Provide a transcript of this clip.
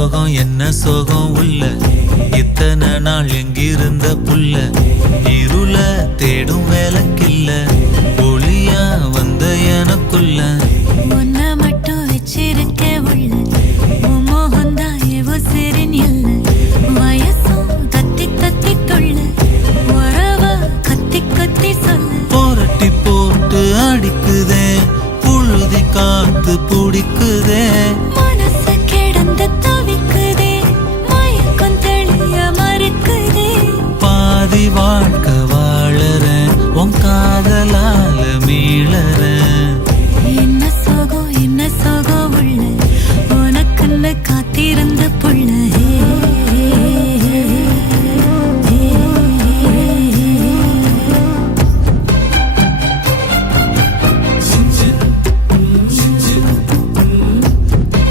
சோகம் என்ன சோகம் உள்ள இத்தனை நாள் எங்கிருந்த புல்ல இருள தேடும் வேலைக்கில்ல ஒளியா வந்த எனக்குள்ள உன்னை மட்டும் வச்சிருக்க உள்ள மோகந்தான் எவோ சிறின் இல்ல வயசும் கத்தி கத்தி கொள்ள உறவ கத்தி கத்தி சொல்ல போரட்டி போட்டு அடிக்குதே புழுதி காத்து பிடிக்குதே